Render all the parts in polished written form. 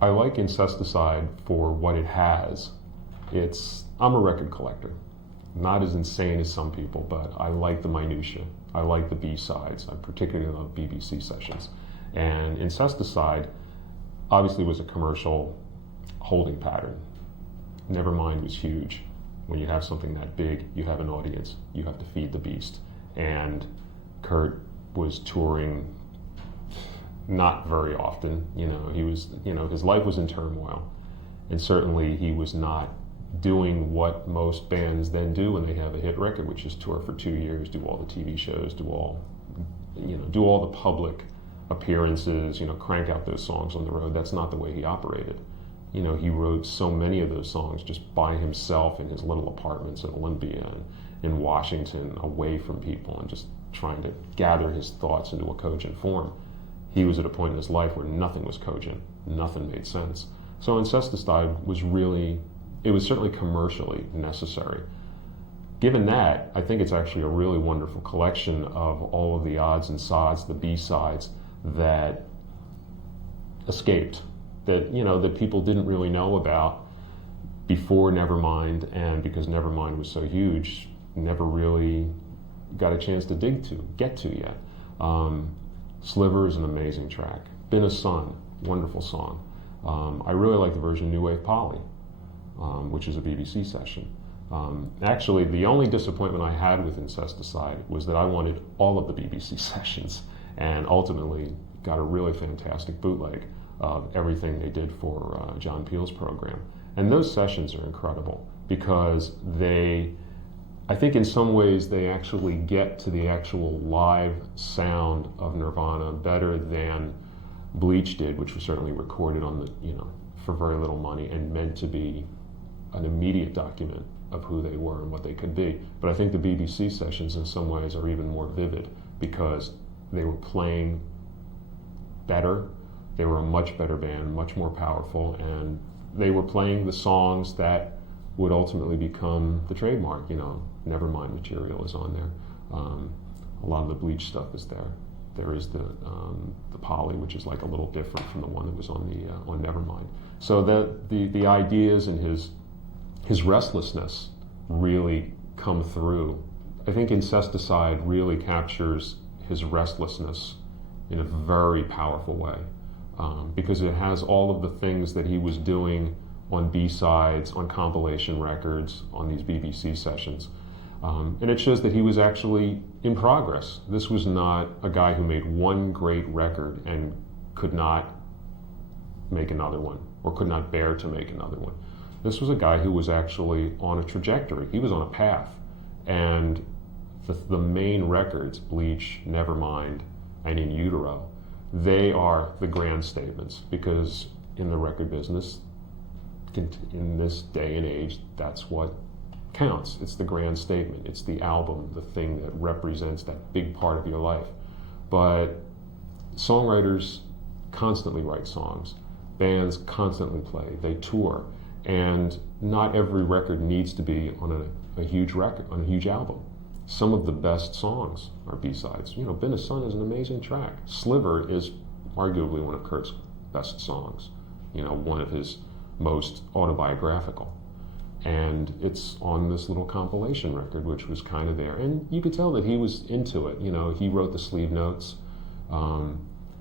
I like Incesticide for what it has. I'm a record collector. Not as insane as some people, but I like the minutia. I like the B-sides. I particularly love BBC sessions. And Incesticide obviously was a commercial holding pattern. Nevermind was huge. When you have something that big, you have an audience. You have to feed the beast. And Kurt was touring not very often. He was, his life was in turmoil. And certainly he was not doing what most bands then do when they have a hit record, which is tour for 2 years, do all the TV shows, do all the public appearances, crank out those songs on the road. That's not the way he operated. He wrote so many of those songs just by himself in his little apartments at Olympia and in Washington, away from people, and just trying to gather his thoughts into a cogent form. He was at a point in his life where nothing was cogent, nothing made sense. So Incesticide was certainly commercially necessary. Given that, I think it's actually a really wonderful collection of all of the odds and sods, the B-sides that escaped, that people didn't really know about before Nevermind, and because Nevermind was so huge, never really got a chance to get to yet. Sliver is an amazing track. Been a Sun, wonderful song. I really like the version New Wave Polly, which is a BBC session. Actually, the only disappointment I had with Incesticide was that I wanted all of the BBC sessions, and ultimately got a really fantastic bootleg of everything they did for John Peel's program. And those sessions are incredible because I think in some ways they actually get to the actual live sound of Nirvana better than Bleach did, which was certainly recorded on for very little money and meant to be an immediate document of who they were and what they could be. But I think the BBC sessions in some ways are even more vivid because they were playing better. They were a much better band, much more powerful, and they were playing the songs that would ultimately become the trademark. Nevermind material is on there. A lot of the Bleach stuff is there. There is the Polly, which is like a little different from the one that was on Nevermind. So that the ideas and his restlessness really come through. I think Incesticide really captures his restlessness in a very powerful way because it has all of the things that he was doing on B-sides, on compilation records, on these BBC sessions. And it shows that he was actually in progress. This was not a guy who made one great record and could not make another one or could not bear to make another one. This was a guy who was actually on a trajectory. He was on a path. And the main records, Bleach, Nevermind, and In Utero, they are the grand statements because in the record business, in this day and age, that's what counts. It's the grand statement. It's the album, the thing that represents that big part of your life. But songwriters constantly write songs. Bands constantly play. They tour. And not every record needs to be on a huge record, on a huge album. Some of the best songs are B-sides. Been a Sun is an amazing track. Sliver is arguably one of Kurt's best songs. One of his most autobiographical. And it's on this little compilation record, which was kind of there. And you could tell that he was into it. He wrote the sleeve notes.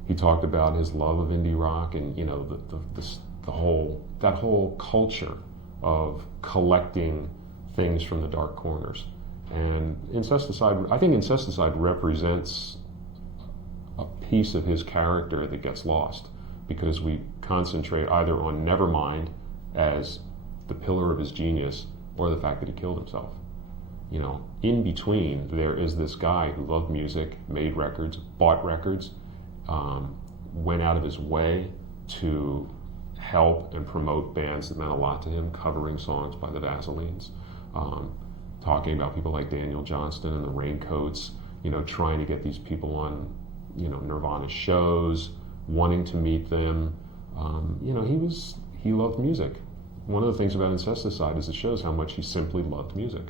He talked about his love of indie rock and, that whole culture of collecting things from the dark corners. And I think Incesticide represents a piece of his character that gets lost because we concentrate either on Nevermind as the pillar of his genius or the fact that he killed himself. In between, there is this guy who loved music, made records, bought records, went out of his way to help and promote bands that meant a lot to him, covering songs by the Vaselines, talking about people like Daniel Johnston and the Raincoats, trying to get these people on, Nirvana shows, wanting to meet them. He loved music. One of the things about Incesticide is it shows how much he simply loved music.